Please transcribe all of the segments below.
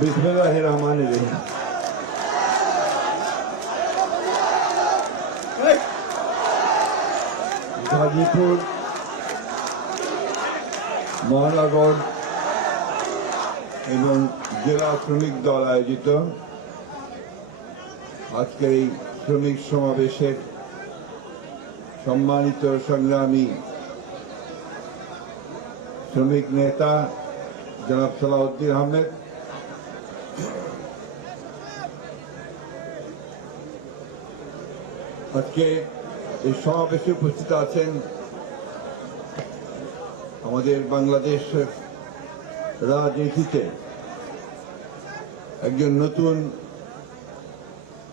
বিসমুল্লাহ রহমান রহিম। গাজীপুর, মহানগর এবং জেলা শ্রমিক দল আয়োজিত। আজকের এই শ্রমিক সমাবেশের সম্মানিত সংগ্রামী শ্রমিক নেতা জনাব সালাউদ্দিন আহমেদ আজকে এই সমাবেশে উপস্থিত আছেন আমাদের বাংলাদেশ রাজনীতিতে একজন নতুন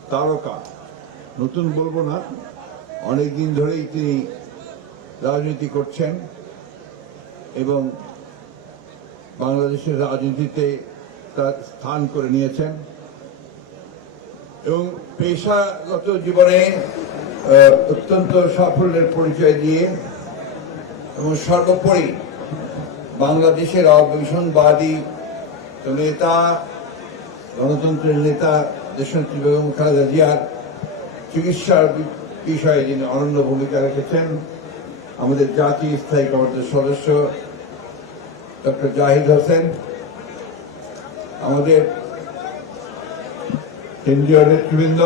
তারকা। নতুন বলব না অনেক দিন ধরেই তিনি রাজনীতি করছেন এবং বাংলাদেশের রাজনীতিতে স্থান করে নিয়েছেন। এবং পেশাগত জীবনে অত্যন্ত সাফল্যের পরিচয় দিয়ে এবং সর্বোপরি বাংলাদেশের অবিসনবাদী নেতা, গণতন্ত্রের নেতা দেশনেত্রী বেগম খালেদা জিয়ার চিকিৎসার বিষয়ে যিনি অনন্য ভূমিকা রেখেছেন, আমাদের জাতীয় স্থায়ী কমিটির সদস্য ডক্টর জাহিদ হোসেন। আমাদের কেন্দ্রীয় নেতৃবৃন্দ,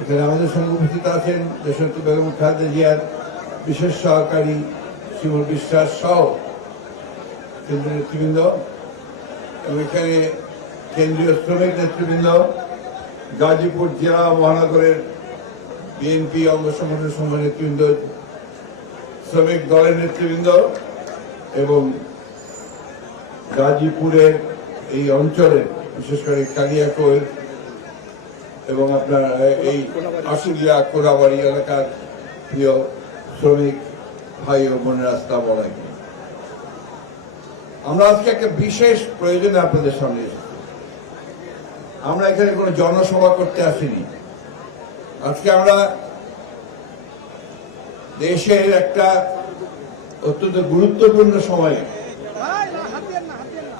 এখানে আমাদের সঙ্গে উপস্থিত আছেন দেশনেত্রী বেগম খালেদা জিয়ার বিশেষ সহকারী শিমুল বিশ্বাস সহ কেন্দ্রীয় নেতৃবৃন্দ এবং এখানে কেন্দ্রীয় শ্রমিক নেতৃবৃন্দ, গাজীপুর জেলা মহানগরের বিএনপি অঙ্গ সংগঠন সংঘ নেতৃবৃন্দ, শ্রমিক দলের নেতৃবৃন্দ এবং গাজীপুরের এই অঞ্চলের বিশেষ করে কালিয়াকৈর এবং আপনার এই আশুলিয়া কোরাবাড়ি এলাকার প্রিয় শ্রমিক ভাই ও বোনের রাস্তা বলাই। আমরা আজকে একটা বিশেষ প্রয়োজনে আপনাদের সামনে এসেছি। আমরা এখানে কোনো জনসভা করতে আসিনি। আজকে আমরা দেশের একটা অত্যন্ত গুরুত্বপূর্ণ সময়ে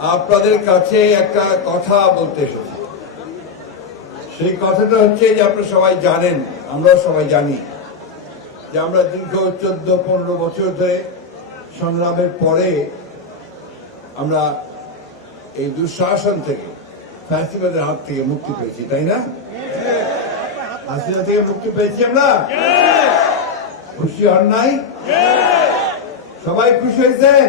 আপনাদের কাছে একটা কথা বলতে সেই কথাটা হচ্ছে যে আপনারা সবাই জানেন, আমরাও সবাই জানি, যে আমরা দীর্ঘ চোদ্দ, পনেরো বছর ধরে সংগ্রামের পরে আমরা এই দুঃশাসন থেকে, ফ্যাসিবাদের হাত থেকে মুক্তি পেয়েছি, তাই না? হাসিনা থেকে মুক্তি পেয়েছি আমরা? খুশি হন নাই? সবাই খুশি হয়েছেন?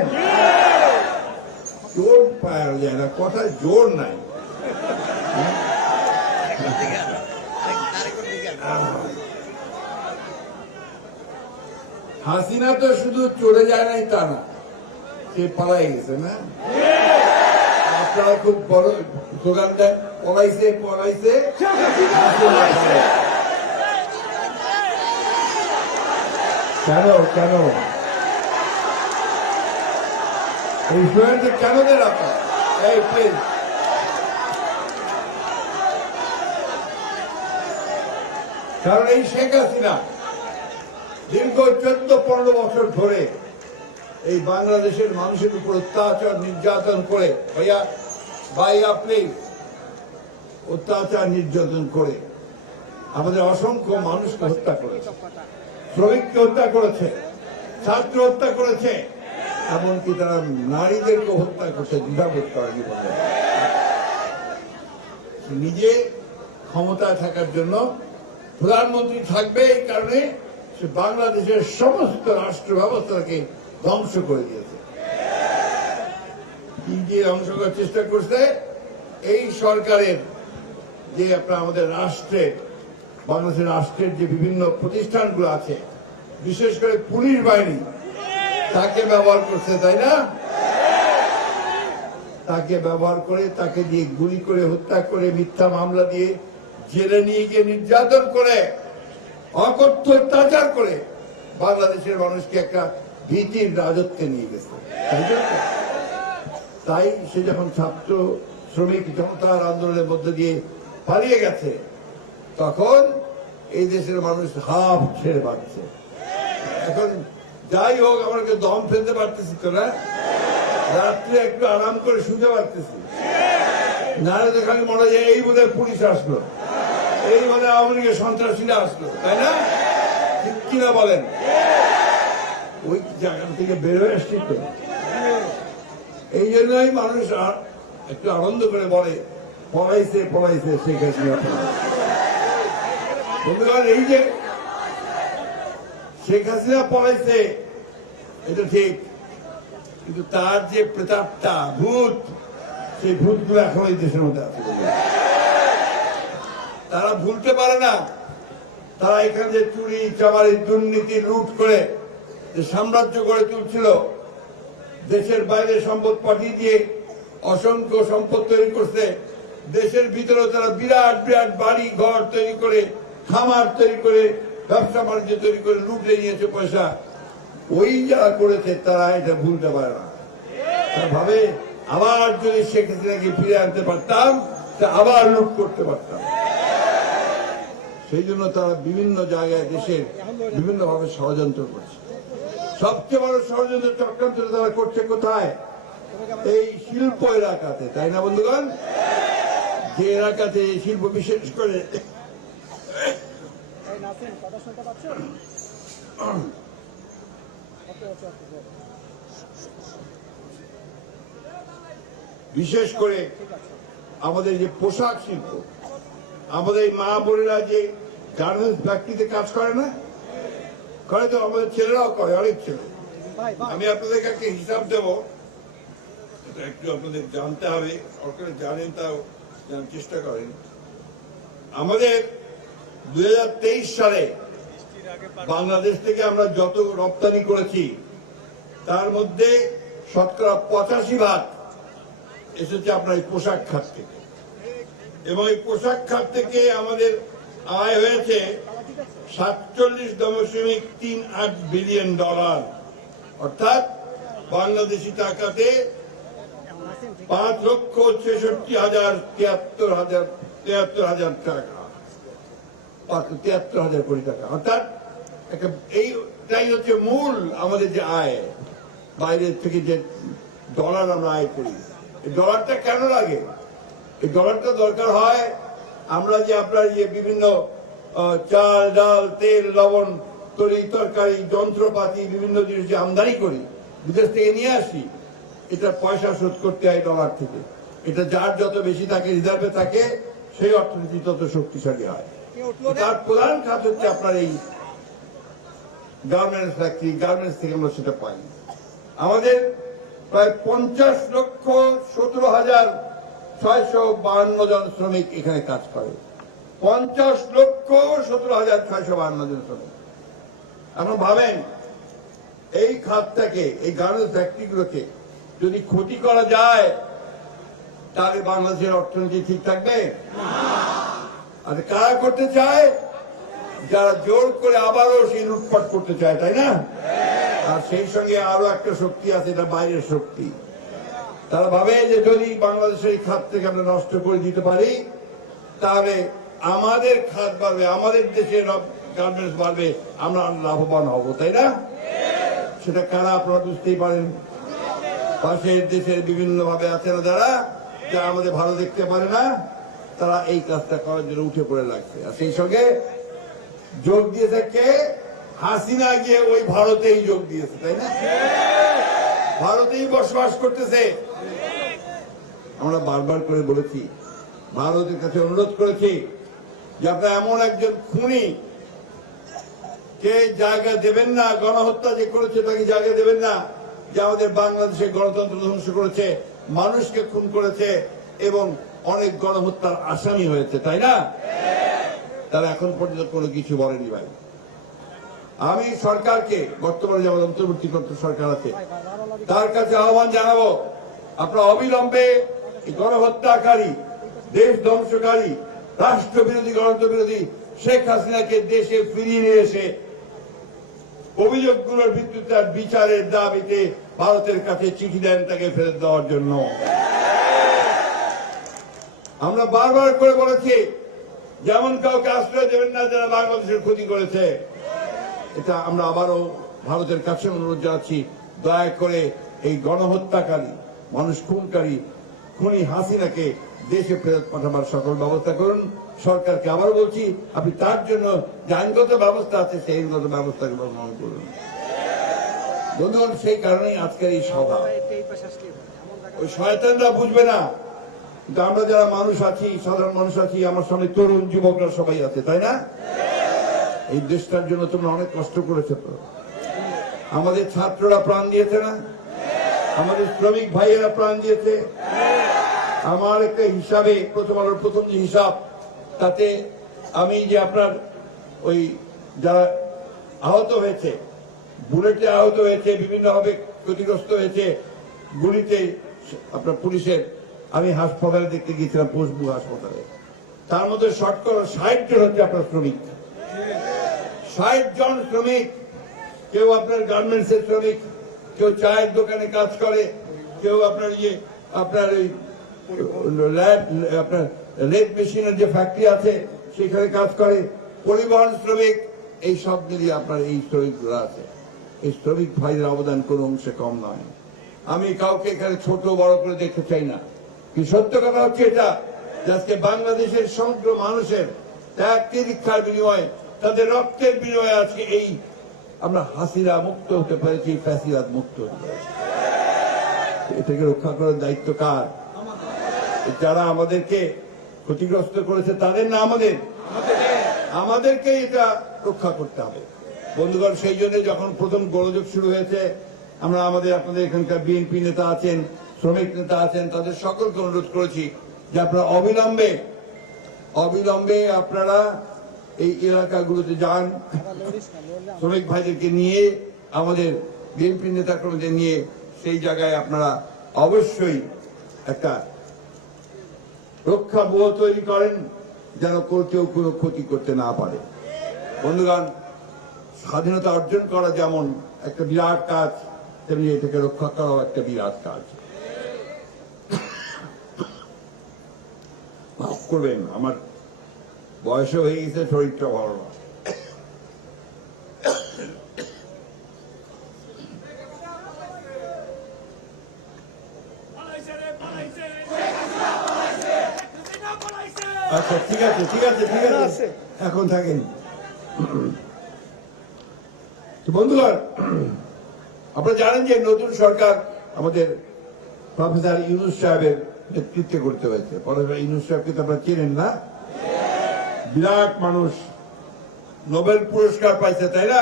জোর পাওয়া যায় না, কথায় জোর নাই। হাসিনা তো শুধু চলে যায় নাই তা না, সে পালাই গেছে না? আপনারা খুব বড় স্লোগান দেন, পলাইছে পলাইছে। কেন কেন? কারণ এই শেখ হাসিনা দীর্ঘ চোদ্দ, পনেরো বছর ধরে এই বাংলাদেশের মানুষের উপর অত্যাচার, নির্যাতন করে, ভাইয়া ভাইয়া প্লিজ অত্যাচার, নির্যাতন করে আমাদের অসংখ্য মানুষকে হত্যা করেছে। শ্রমিককে হত্যা করেছে। ছাত্র হত্যা করেছে। এমনকি তারা নারীদেরকে হত্যা করছে দ্বিধাবোধ করেনি বলে নিজে ক্ষমতায় থাকার জন্য প্রধানমন্ত্রী থাকবে এই কারণে সে বাংলাদেশের সমস্ত রাষ্ট্র ব্যবস্থাকে ধ্বংস করে দিয়েছে। দিয়ে ধ্বংস করার চেষ্টা করছে? এই সরকারের যে আপনার আমাদের রাষ্ট্রের বাংলাদেশের রাষ্ট্রের যে বিভিন্ন প্রতিষ্ঠানগুলো আছে, বিশেষ করে পুলিশ বাহিনী তাকে ব্যবহার করছে, তাই না? তাকে ব্যবহার করে, তাকে দিয়ে গুলি করে, হত্যা করে, মিথ্যা মামলা দিয়ে জেলে নিয়ে গিয়ে নির্যাতন করে, অকথ্য অত্যাচার করে বাংলাদেশের মানুষকে একটা ভীতির রাজত্বে নিয়ে গেছে। তাই সে যখন ছাত্র, শ্রমিক, জনতার আন্দোলনের মধ্যে দিয়ে পালিয়ে গেছে, তখন এই দেশের মানুষ হাফ ছেড়ে বাড়ছে এখন যাই হোক আমাকে দম ফেলতে পারতেছি তো না। রাত্রে একটু আরাম করে শুতে পারতেছি। নাহলে তো খালি মনে হয় যে এই বোধহয় পুলিশ আসলো। এই বোধহয় আওয়ামী লীগের সন্ত্রাসীরা আসলো, তাই না? ঠিক কিনা বলেন? ওই জায়গা থেকে বেরোয় আসছি তো। এই জন্যই মানুষ একটু আনন্দ করে বলে পড়াইছে পড়াইছে শেখ হাসিনা। এই যে শেখ হাসিনা পড়াইছে, এটা ঠিক। কিন্তু তার যে প্রেতাত্মা ভূত, সেই ভূতগুলো এখন এই দেশের মধ্যে আছে। তারা ভুলতে পারে না। তারা এখানে যে চুরি, চামারি, দুর্নীতি, লুট করে যে সাম্রাজ্য গড়ে তুলছিল, দেশের বাইরে সম্পদ পাঠিয়ে দিয়ে অসংখ্য সম্পদ তৈরি করছে, দেশের ভিতরে তারা বিরাট বিরাট বাড়ি, ঘর তৈরি করে, খামার তৈরি করে ব্যবসা বাণিজ্য তৈরি করে লুটে নিয়েছে পয়সা। ওই যারা করেছে তারা এটা ভুলতে পারে না। ভাবে, আবার যদি শেখ হাসিনাকে ফিরে আনতে পারতাম, তা আবার লুট করতে পারতাম। সেই জন্য তারা বিভিন্ন জায়গায় দেশের বিভিন্ন ভাবে ষড়যন্ত্র করছে। সবচেয়ে বড় ষড়যন্ত্র চক্রান্ত তারা করছে কোথায়? এই শিল্প এলাকাতে, তাই না বন্ধুগণ? যে এলাকাতে শিল্প বিশেষ করে কথা শুনতে পাচ্ছ? বিশেষ করে আমাদের যে পোশাক শিল্প আমাদের মা বোনেরা যে গার্মেন্টস ফ্যাক্টরিতে কাজ করে না করে তো আমাদের ছেলেরাও করে অনেক ছেলে। আমি আপনাদেরকে একটা হিসাব দেব এটা একটু আপনাদের জানতে হবে সরকার জানেন তাও চেষ্টা করেন। আমাদের দু হাজার তেইশ সালে বাংলাদেশ থেকে আমরা যত রপ্তানি করেছি, তার মধ্যে শতকরা পঁচাশি ভাগ এসেছে আপনার এই পোশাক খাত থেকে। এবং এই পোশাক খাত থেকে আমাদের আয় হয়েছে সাতচল্লিশ দশমিক তিন আট বিলিয়ন ডলার। অর্থাৎ বাংলাদেশি টাকাতে পাঁচ লক্ষ ছেষট্টি হাজার তিয়াত্তর হাজার তিয়াত্তর হাজার টাকা। তিয়াত্তর হাজার কোটি টাকা। অর্থাৎ একটা এইটাই হচ্ছে মূল আমাদের যে আয়। বাইরের থেকে যে ডলার আমরা আয় করি। এই ডলারটা কেন লাগে? এই ডলারটা দরকার হয় আমরা যে আপনার ইয়ে বিভিন্ন চাল, ডাল, তেল, লবণ, তরি, তরকারি, যন্ত্রপাতি, বিভিন্ন জিনিস যে আমদানি করি, বিদেশ থেকে নিয়ে আসি এটা পয়সা শোধ করতে হয় ডলার থেকে। এটা যার যত বেশি থাকে রিজার্ভে থাকে, সেই অর্থনীতি তত শক্তিশালী হয়। তার প্রধান খাত হচ্ছে আপনার এই গার্মেন্টস ফ্যাক্টরি গার্মেন্টস থেকে আমরা সেটা পাই। আমাদের প্রায় পঞ্চাশ লক্ষ সতেরো হাজার ছয়শো বাহান্ন জন শ্রমিক এখানে কাজ করে। পঞ্চাশ লক্ষ সতেরো হাজার ছয়শো বাহান্ন জন শ্রমিক। এখন ভাবেন, এই খাতটাকে, এই গার্মেন্টস ফ্যাক্টরিগুলোকে যদি ক্ষতি করা যায়, তাহলে বাংলাদেশের অর্থনীতি ঠিক থাকবে? আর কারা করতে চায়? যারা জোর করে আবারও সেই লুটপাট করতে চায়, তাই না? আর সেই সঙ্গে আরও একটা শক্তি আছে, এটা বাইরের শক্তি। তারা ভাবে যে যদি বাংলাদেশের এই খাত থেকে আমরা নষ্ট করে দিতে পারি, তাহলে আমাদের খাত বাড়বে, আমাদের দেশের গার্মেন্টস বাড়বে, আমরা লাভবান হব, তাই না? সেটা কারা আপনারা বুঝতেই পারেন। পাশের দেশের বিভিন্ন ভাবে আছে না যারা যারা আমাদের ভালো দেখতে পারে না। তারা এই কাজটা করার জন্য উঠে পড়ে লাগছে। আর সেই সঙ্গে যোগ দিয়েছে কে? হাসিনা গিয়ে ওই ভারতেই যোগ দিয়েছে, তাই না? ভারতেই বসবাস করতেছে। আমরা বারবার করে বলেছি, ভারতের কাছে অনুরোধ করেছি যে আপনারা এমন একজন খুনি, কে জায়গা দেবেন না, গণহত্যা যে করেছে তাকে জায়গা দেবেন না, যে আমাদের বাংলাদেশে গণতন্ত্র ধ্বংস করেছে, মানুষকে খুন করেছে এবং অনেক গণহত্যার আসামি হয়েছে, তাই না? তারা এখন পর্যন্ত কোনো কিছু বলেনি ভাই। আমি সরকারকে, বর্তমানে যেমন অন্তর্বর্তীকর্ত সরকার আছে, তার কাছে আহ্বান জানাব, আপনারা অবিলম্বে গণহত্যাকারী, দেশ ধ্বংসকারী রাষ্ট্রবিরোধী গণতন্ত্র বিরোধী, শেখ হাসিনাকে দেশে ফিরিয়ে নিয়ে এসে অভিযোগগুলোর ভিত্তিতে বিচারের দাবিতে ভারতের কাছে চিঠি দেন, তাকে ফেরত দেওয়ার জন্য। আমরা বারবার করে বলেছি, যেমন কাউকে আশ্রয় দেবেন না, যারা বাংলাদেশের ক্ষতি করেছে। এটা আমরা আবারও ভারতের কাছে অনুরোধ জানাচ্ছি, দয়া করে এই গণহত্যাকারী, মানুষ খুনকারী, খুনি হাসিনাকে দেশে ফেরত পাঠাবার সকল ব্যবস্থা করুন। সরকারকে আবার বলছি, আপনি তার জন্য যে আইনগত ব্যবস্থা আছে, সেই আইনগত ব্যবস্থা গ্রহণ করুন। বন্ধুগণ, সেই কারণেই আজকের এই সভা। ওই শয়তানরা বুঝবে না কিন্তু আমরা যারা মানুষ আছি, সাধারণ মানুষ আছি, আমার সামনে তরুণ যুবকরা সবাই আছে, তাই না? এই দেশটার জন্য তোমরা অনেক কষ্ট করেছ তো। আমাদের ছাত্ররা প্রাণ দিয়েছে না? আমাদের শ্রমিক ভাইয়েরা প্রাণ দিয়েছে? আমার একটা হিসাবে, প্রথম আলোর প্রথম যে হিসাব, তাতে আমি যে আপনার ওই যারা আহত হয়েছে, বুলেটে আহত হয়েছে, বিভিন্নভাবে ক্ষতিগ্রস্ত হয়েছে, গুলিতে আপনার পুলিশের আমি হাসপাতালে দেখতে গিয়েছিলাম পশবু হাসপাতালে। তার মধ্যে শর্টকর ষাট জন হচ্ছে আপনার শ্রমিক। ষাট জন শ্রমিক। কেউ আপনার গার্মেন্টস এর শ্রমিক, কেউ চায়ের দোকানে কাজ করে, কেউ আপনার ইয়ে আপনার ওই ল্যাব, আপনার লেদ মেশিনের যে ফ্যাক্টরি আছে, সেখানে কাজ করে। পরিবহন শ্রমিক, এই সব মিলিয়ে আপনার এই শ্রমিকগুলো আছে। এই শ্রমিক ভাইদের অবদান কোনো অংশে কম নয়। আমি কাউকে এখানে ছোট বড় করে দেখতে চাই না। কি সত্য কথা হচ্ছে এটা? আজকে বাংলাদেশের সমগ্র মানুষের ত্যাগ তিরিক্ষার বিনিময়ে, তাদের রক্তের বিনিময়ে আজকে এই আমরা হাসিরা মুক্ত হতে পেরেছি ফ্যাসিরাত মুক্ত হতে পেরেছি। এটাকে রক্ষা করার দায়িত্ব কার? যারা আমাদেরকে ক্ষতিগ্রস্ত করেছে, তাদের না আমাদের? আমাদেরকে এটা রক্ষা করতে হবে। বন্ধুগণ, সেই জন্য যখন প্রথম গোলযোগ শুরু হয়েছে, আমরা আমাদের, আপনাদের এখানকার বিএনপি নেতা আছেন শ্রমিক নেতা আছেন, তাদের সকলকে অনুরোধ করেছি যে আপনারা অবিলম্বে অবিলম্বে আপনারা এই এলাকাগুলোতে যান। শ্রমিক ভাইদেরকে নিয়ে, আমাদের বিএনপি নেতাকর্মীদের নিয়ে সেই জায়গায় আপনারা অবশ্যই একটা রক্ষা বোধ তৈরি করেন, যেন কেউ- কোনো ক্ষতি করতে না পারে। বন্ধুগণ, স্বাধীনতা অর্জন করা যেমন একটা বিরাট কাজ, তেমনি এটাকে রক্ষা করাও একটা বিরাট কাজ। করবেন? আমার বয়সও হয়ে গেছে শরীরটা ভালো না। আচ্ছা ঠিক আছে ঠিক আছে ঠিক আছে। এখন থাকেন। তো বন্ধুগণ আপনারা জানেন যে নতুন সরকার আমাদের প্রফেসর ইউনুস সাহেবের নেতৃত্বে করতে হয়েছে। প্রফেসর ইউনুস তো আপনারা চেনেন না? বিরাট মানুষ। নোবেল পুরস্কার পাইছে, তাই না?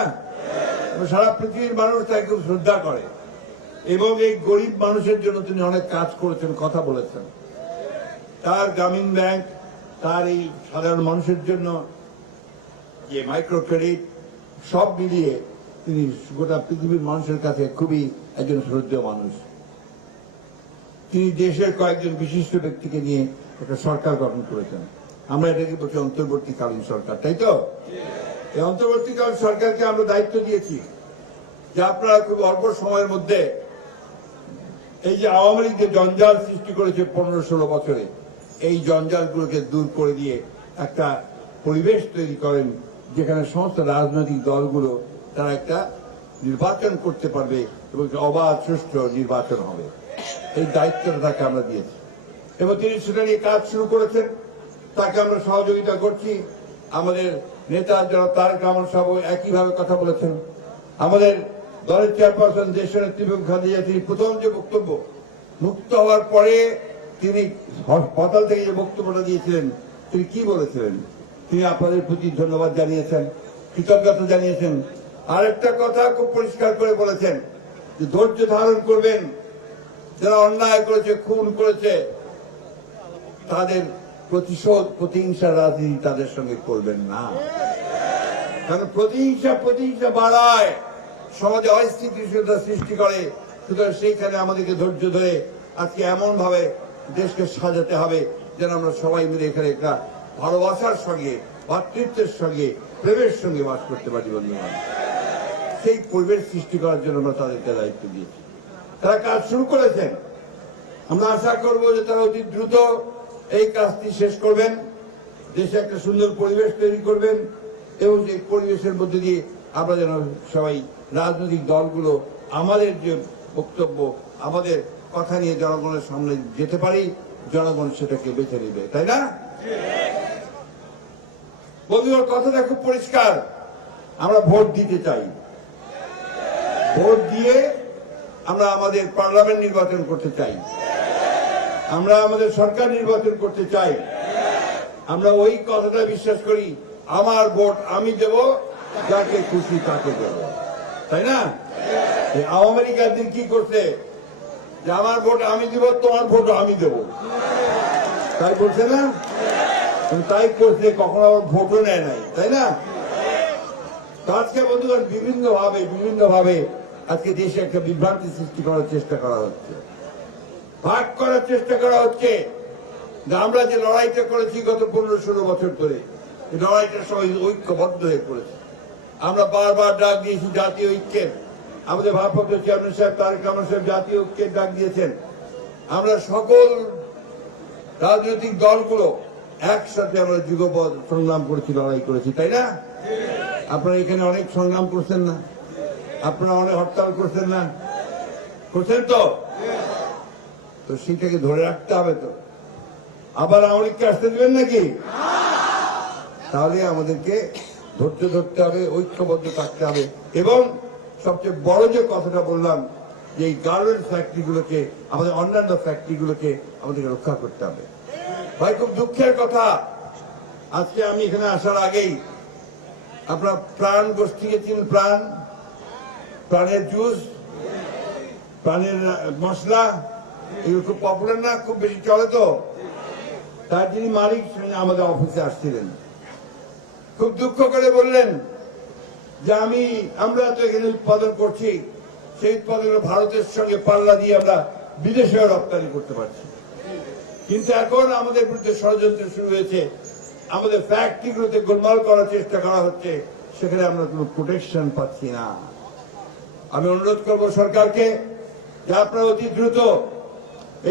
সারা পৃথিবীর মানুষ তাকে খুব শ্রদ্ধা করে। এবং এই গরিব মানুষের জন্য তিনি অনেক কাজ করেছেন, কথা বলেছেন। তার গ্রামীণ ব্যাংক, তার এই সাধারণ মানুষের জন্য যে মাইক্রো ক্রেডিট সব মিলিয়ে তিনি গোটা পৃথিবীর মানুষের কাছে খুবই একজন শ্রদ্ধেয় মানুষ। তিনি দেশের কয়েকজন বিশিষ্ট ব্যক্তিকে নিয়ে একটা সরকার গঠন করেছেন? আমরা এটাকে বলছি অন্তর্বর্তীকালীন সরকার, তাই তো? এই অন্তর্বর্তীকালীন সরকারকে আমরা দায়িত্ব দিয়েছি যে আপনারা খুব অল্প সময়ের মধ্যে এই যে আওয়ামী লীগ যে জঞ্জাল সৃষ্টি করেছে পনেরো ষোলো বছরে, এই জঞ্জালগুলোকে দূর করে দিয়ে একটা পরিবেশ তৈরি করেন যেখানে সমস্ত রাজনৈতিক দলগুলো তারা একটা নির্বাচন করতে পারবে এবং অবাধ, সুষ্ঠু নির্বাচন হবে। এই দায়িত্বটা তাকে আমরা দিয়েছি। এবং তিনি সেটা নিয়ে কাজ শুরু করেছেন, তাকে আমরা সহযোগিতা করছি। আমাদের নেতা যারা তারেক রহমান সাহেব একইভাবে কথা বলেছেন। আমাদের দলের চেয়ারপারসন দেশের খাদিজা তিনি প্রথম যে বক্তব্য, মুক্ত হওয়ার পরে তিনি হাসপাতাল থেকে যে বক্তব্যটা দিয়েছিলেন, তিনি কি বলেছিলেন? তিনি আপনাদের প্রতি ধন্যবাদ জানিয়েছেন, কৃতজ্ঞতা জানিয়েছেন। আরেকটা কথা খুব পরিষ্কার করে বলেছেন, যে ধৈর্য ধারণ করবেন যারা অন্যায় করেছে, খুন করেছে, তাদের প্রতিশোধ, প্রতিহিংসার রাজনীতি তাদের সঙ্গে করবেন না। কারণ প্রতিহিংসা প্রতিহিংসা বাড়ায়, সমাজে অস্থিতিশীলতা সৃষ্টি করে। সুতরাং সেইখানে আমাদেরকে ধৈর্য ধরে আজকে এমন ভাবে দেশকে সাজাতে হবে যেন আমরা সবাই মিলে এখানে একটা ভালোবাসার সঙ্গে, ভাতৃত্বের সঙ্গে, প্রেমের সঙ্গে বাস করতে পারি বন্ধুগণ সেই পরিবেশ সৃষ্টি করার জন্য আমরা তাদেরকে দায়িত্ব দিয়েছি। তারা কাজ শুরু করেছেন। আমরা আশা করব যে তারা অতি দ্রুত এই কাজটি শেষ করবেন। দেশে একটা সুন্দর পরিবেশ তৈরি করবেন এবং সেই পরিবেশের মধ্যে দিয়ে আমরা যেন সবাই রাজনৈতিক দলগুলো আমাদের যে বক্তব্য, আমাদের কথা নিয়ে জনগণের সামনে যেতে পারি, জনগণ সেটাকে বেছে নেবে, তাই না? বন্ধুগণ কথাটা খুব পরিষ্কার। আমরা ভোট দিতে চাই। ভোট দিয়ে আমরা আমাদের পার্লামেন্ট নির্বাচন করতে চাই। আমরা আমাদের সরকার নির্বাচন করতে চাই। আমরা ওই কথাটা বিশ্বাস করি, আমার ভোট আমি দেব, যাকে খুশি তাকে দেব। তাই না? আওয়ামী লীগ একদিন কি করছে? যে আমার ভোট আমি দিব, তোমার ভোট আমি দেব। তাই করছে না? তাই করছে, কখনো আবার ভোটও নেয় নাই। তাই না? আজকে বন্ধুগণ বিভিন্ন ভাবে বিভিন্ন ভাবে আজকে দেশে একটা বিভ্রান্তি সৃষ্টি করার চেষ্টা করা হচ্ছে। ভাগ করার চেষ্টা করা হচ্ছে। আমরা যে লড়াইটা করেছি গত পনেরো ষোলো বছর ধরে, এই লড়াইটা সবাই ঐক্যবদ্ধ হয়ে করেছে আমরা বারবার ডাক দিয়েছি জাতীয় ঐক্যের। আমাদের ভারপ্রাপ্ত চেয়ারম্যান সাহেব তারেক রহমান সাহেব জাতীয় ঐক্যের ডাক দিয়েছেন। আমরা সকল রাজনৈতিক দলগুলো একসাথে আমরা যুগপদ সংগ্রাম করেছি, লড়াই করেছি, তাই না? আপনারা এখানে অনেক সংগ্রাম করছেন না? আপনারা অনেক হরতাল করছেন না? করছেন তো? তো সেটাকে ধরে রাখতে হবে তো। আবার আমলিককে আসতে দেবেন নাকি? তাহলে আমাদেরকে ধৈর্য ধরতে হবে, ঐক্যবদ্ধ থাকতে হবে। এবং সবচেয়ে বড় যে কথাটা বললাম, যে এই গার্মেন্টস ফ্যাক্টরিগুলোকে, আমাদের অন্যান্য ফ্যাক্টরিগুলোকে আমাদেরকে রক্ষা করতে হবে। ভাই, খুব দুঃখের কথা। আজকে আমি এখানে আসার আগেই আপনার প্রাণ গোষ্ঠীকে চিন প্রাণ? প্রাণের জুস প্রাণের মশলা? এগুলো খুব পপুলার না? খুব বেশি চলে তো? তার যিনি মালিক আমাদের অফিসে আসছিলেন। খুব দুঃখ করে বললেন যে আমি, আমরা তো এখানে উৎপাদন করছি। সেই উৎপাদন ভারতের সঙ্গে পাল্লা দিয়ে আমরা বিদেশেও রপ্তানি করতে পারছি। কিন্তু এখন আমাদের বিরুদ্ধে ষড়যন্ত্র শুরু হয়েছে। আমাদের ফ্যাক্টরিগুলোতে গোলমাল করার চেষ্টা করা হচ্ছে। সেখানে আমরা কোনো প্রোটেকশন পাচ্ছি না। আমি অনুরোধ করব সরকারকে যে আপনারা অতি দ্রুত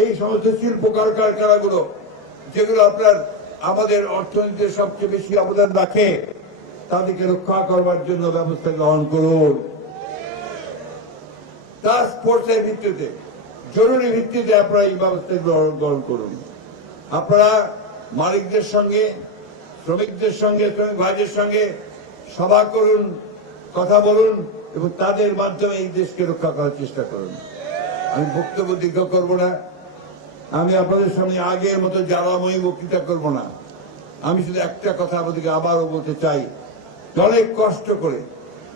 এই সমস্ত শিল্প কারখানাগুলো, যেগুলো আপনার আমাদের অর্থনীতিতে সবচেয়ে বেশি অবদান রাখে, তাদেরকে রক্ষা করবার জন্য ব্যবস্থা গ্রহণ করুন। টাস্ক ফোর্সের ভিত্তিতে, জরুরি ভিত্তিতে আপনারা এই ব্যবস্থা গ্রহণ করুন। আপনারা মালিকদের সঙ্গে, শ্রমিকদের সঙ্গে, শ্রমিক ভাইদের সঙ্গে সভা করুন, কথা বলুন। এবং তাদের মাধ্যমে এই দেশকে রক্ষা করার চেষ্টা করুন। আমি বক্তব্য দীর্ঘ করব না। আমি আপনাদের সামনে আগের মতো জ্বালাময়ী বক্তৃতা করব না। আমি শুধু একটা কথা আপনাদেরকে আবারও বলতে চাই। অনেক কষ্ট করে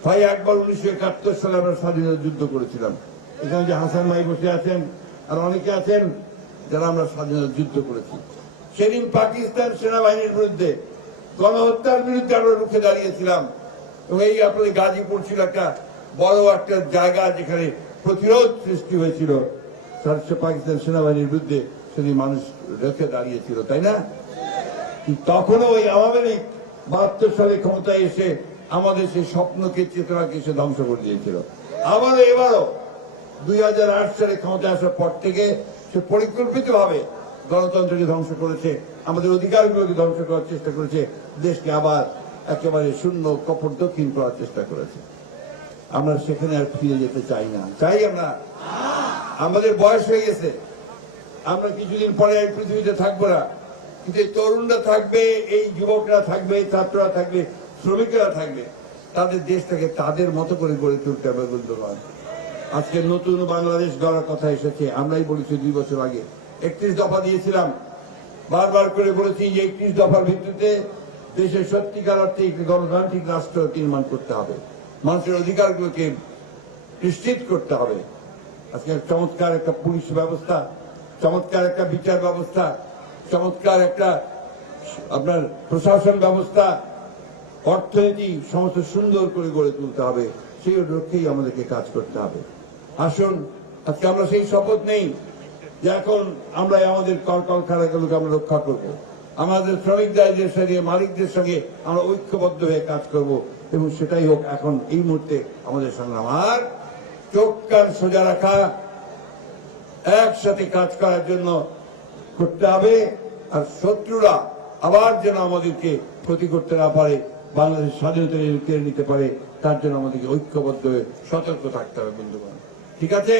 ভাই একবার উনিশশো একাত্তর সালে আমরা স্বাধীনতা যুদ্ধ করেছিলাম। এখানে যে হাসান ভাই বসে আছেন আর অনেকে আছেন যারা আমরা স্বাধীনতা যুদ্ধ করেছি। সেদিন পাকিস্তান সেনাবাহিনীর বিরুদ্ধে গণহত্যার বিরুদ্ধে আমরা রুখে দাঁড়িয়েছিলাম এবং এই আপনাদের গাজীপুর ছিল একটা বড় একটা জায়গা যেখানে প্রতিরোধ সৃষ্টি হয়েছিল। পাকিস্তান সেনাবাহিনীর বিরুদ্ধে সেদিন মানুষ রেখে দাঁড়িয়েছিল, তাই না? তখনও ওই আওয়ামী লীগ বাহাত্তর সালে ক্ষমতায় এসে আমাদের সেই স্বপ্নকে, চেতনাকে সে ধ্বংস করে দিয়েছিল। আবারও এবারও দুই হাজার আট সালে ক্ষমতায় আসার পর থেকে সে পরিকল্পিত ভাবে গণতন্ত্রকে ধ্বংস করেছে, আমাদের অধিকারগুলোকে ধ্বংস করার চেষ্টা করেছে, দেশকে আবার একেবারে শূন্য, কপট দক্ষিণ করার চেষ্টা করেছে। আমরা সেখানে আর ফিরে যেতে চাই না। চাই আমরা, আমাদের বয়স হয়ে গেছে। আমরা কিছুদিন পরে এই পৃথিবীতে থাকব না। কিন্তু এই তরুণরা থাকবে, এই যুবকরা থাকবে, ছাত্ররা থাকবে, শ্রমিকরা থাকবে। তাদের দেশটাকে তাদের মতো করে গড়ে তুলতে হবে বন্ধুগণ আজকে নতুন বাংলাদেশ গড়ার কথা এসেছে। আমরাই বলেছি দুই বছর আগে। একত্রিশ দফা দিয়েছিলাম। বারবার করে বলেছি যে একত্রিশ দফার ভিত্তিতে দেশের সত্যিকার অর্থে একটি গণতান্ত্রিক রাষ্ট্র নির্মাণ করতে হবে। মানুষের অধিকারগুলোকে নিশ্চিত করতে হবে। আজকে চমৎকার একটা পুলিশ ব্যবস্থা, চমৎকার একটা বিচার ব্যবস্থা, চমৎকার একটা আপনার প্রশাসন ব্যবস্থা, অর্থনীতি সমস্ত সুন্দর করে গড়ে তুলতে হবে। সেই লক্ষ্যেই আমাদেরকে কাজ করতে হবে। আসুন, আজকে আমরা সেই শপথ নেই যে এখন আমরা আমাদের কল কলকারখানাগুলোকে আমরা রক্ষা করব। আমাদের শ্রমিকদের সঙ্গে, মালিকদের সঙ্গে আমরা ঐক্যবদ্ধ হয়ে কাজ করব। এবং সেটাই হোক, এখন এই মুহূর্তে আমাদের সংগ্রাম। আর চোখ কান সোজা রাখা, একসাথে কাজ করার জন্য করতে হবে। আর শত্রুরা আবার যেন আমাদেরকে ক্ষতি করতে না পারে, বাংলাদেশ স্বাধীনতা কেড়ে নিতে পারে, তার জন্য আমাদেরকে ঐক্যবদ্ধ হয়ে সতর্ক থাকতে হবে, বন্ধুগণ। ঠিক আছে?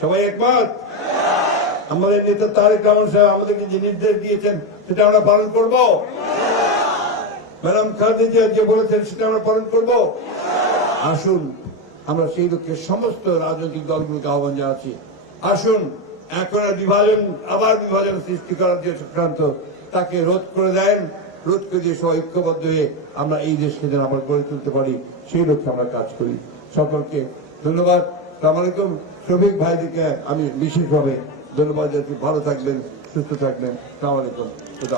সবাই একমত? আমাদের নেতা তারেক রহমান সাহেব আমাদেরকে যে নির্দেশ দিয়েছেন, সেটা আমরা পালন করব। ম্যাডাম খালেদা যে বলেছেন সেটা আমরা পালন করব। আসুন, আমরা সেই লক্ষ্যে সমস্ত রাজনৈতিক দলগুলোকে আহ্বান জানাচ্ছি। আসুন, এখন বিভাজন, আবার বিভাজন সৃষ্টি করার যে চক্রান্ত, তাকে রোধ করে দেন, রোধ করে দিয়ে সবাই ঐক্যবদ্ধ হয়ে আমরা এই দেশকে যেন আবার গড়ে তুলতে পারি, সেই লক্ষ্যে আমরা কাজ করি। সকলকে ধন্যবাদ। আলাইকুম। শ্রমিক ভাইদেরকে আমি বিশেষভাবে ধন্যবাদ জানাচ্ছি। ভালো থাকবেন, সুস্থ থাকবেন। সালাম আলাইকুম। খুদা